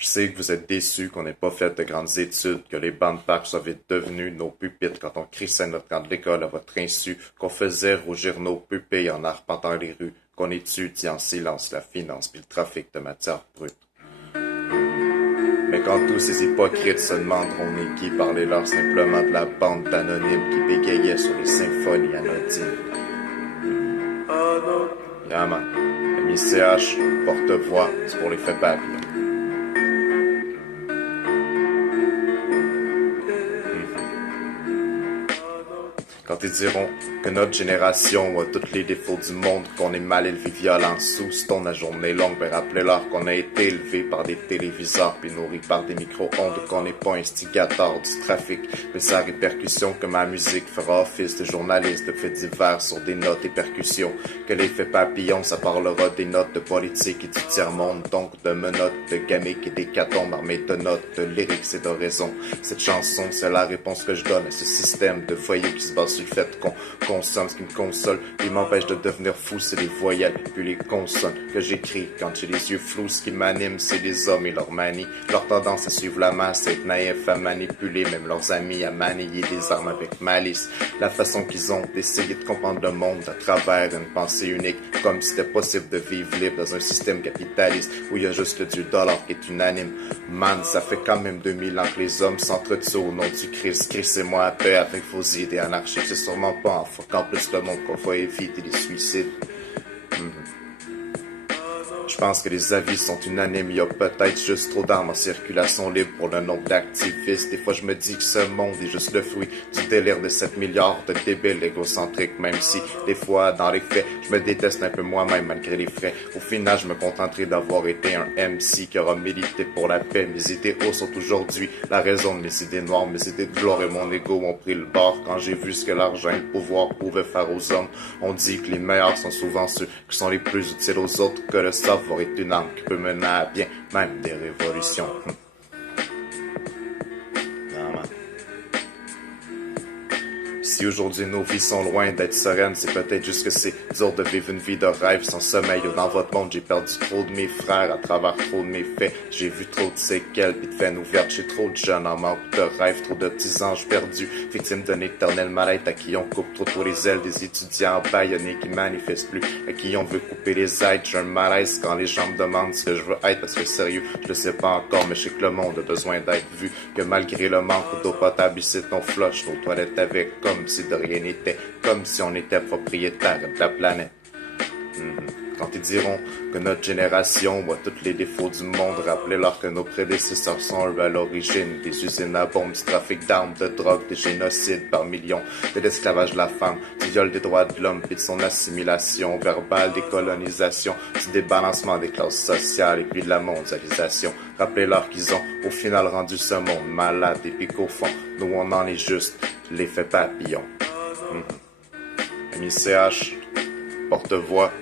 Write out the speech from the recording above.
Je sais que vous êtes déçus qu'on n'ait pas fait de grandes études, que les bancs de parc soient vite devenus nos pupitres quand on crissait notre camp de l'école à votre insu, qu'on faisait rougir nos pupilles en arpentant les rues, qu'on étudie en silence la finance puis le trafic de matières brutes. Mais quand tous ces hypocrites se demanderont n'est qui, parlez-leur simplement de la bande d'anonymes qui bégayait sur les symphonies anodines. Yeah man, MICH, porte-voix, c'est pour les faits papillons. Quand ils diront que notre génération a tous les défauts du monde, qu'on est mal élevé violent, sous-stone la journée longue, ben rappelez-leur qu'on a été élevé par des téléviseurs puis nourri par des micro-ondes, qu'on n'est pas instigateur du trafic, mais sa répercussion que ma musique fera office de journaliste de faits divers sur des notes et percussions, que l'effet papillon ça parlera des notes de politique et du tiers-monde, donc de menottes, de gamiques et d'hécatombes armées de notes, de lyrics et d'oraisons. Cette chanson c'est la réponse que je donne à ce système de foyers qui se base sur le fait qu'on consomme ce qui me console et m'empêche de devenir fou, c'est les voyelles puis les consonnes que j'écris quand j'ai les yeux flous. Ce qui m'anime c'est les hommes et leur manie, leur tendance à suivre la masse, à être naïf, à manipuler même leurs amis, à manier des armes avec malice, la façon qu'ils ont d'essayer de comprendre le monde à travers une pensée unique, comme si c'était possible de vivre libre dans un système capitaliste où il y a juste le dieu dollar qui est unanime. Man, ça fait quand même 2000 ans que les hommes s'entretuent au nom du Christ. Crissez-moi à paix avec vos idées anarchiques, c'est sûrement pas en fuckant plus le monde qu'on va éviter les suicides. Je pense que les avis sont unanimes, il y a peut-être juste trop d'armes en circulation libre pour le nombre d'activistes. Des fois je me dis que ce monde est juste le fruit du délire de 7 milliards de débiles égocentriques, même si des fois dans les faits je me déteste un peu moi-même malgré les frais. Au final je me contenterai d'avoir été un MC qui aura milité pour la paix. Mes idéaux sont aujourd'hui la raison de mes idées noires, mes idées de gloire et mon ego ont pris le bord quand j'ai vu ce que l'argent et le pouvoir pouvaient faire aux hommes. On dit que les meilleurs sont souvent ceux qui sont les plus utiles aux autres, que le savoir est une arme qui peut mener à bien même des révolutions. Non, man. Si aujourd'hui nos vies sont loin d'être sereines, c'est peut-être juste que c'est dur de vivre une vie de rêve sans sommeil. Dans votre monde, j'ai perdu trop de mes frères à travers trop de mes faits. J'ai vu trop de séquelles pis de veines ouvertes chez trop de jeunes en manque de rêves, trop de petits anges perdus, victimes d'un éternel mal-être à qui on coupe trop les ailes, des étudiants bâillonnés qui manifestent plus, à qui on veut couper les aides. J'ai un malaise quand les gens me demandent ce que je veux être, parce que sérieux, je le sais pas encore, mais je sais que le monde a besoin d'être vu, que malgré le manque d'eau potable ici on flush nos toilettes avec comme si de rien n'était, comme si on était propriétaire de la planète. Quand ils diront que notre génération voit tous les défauts du monde, rappelez-leur que nos prédécesseurs sont eux à l'origine des usines à bombes, du trafic d'armes, de drogue, des génocides par millions, de l'esclavage de la femme, du viol des droits de l'homme et de son assimilation verbale, des colonisations, du débalancement des classes sociales et puis de la mondialisation. Rappelez-leur qu'ils ont au final rendu ce monde malade et puis qu'au fond, nous on en est juste l'effet papillon. MICH, porte-voix.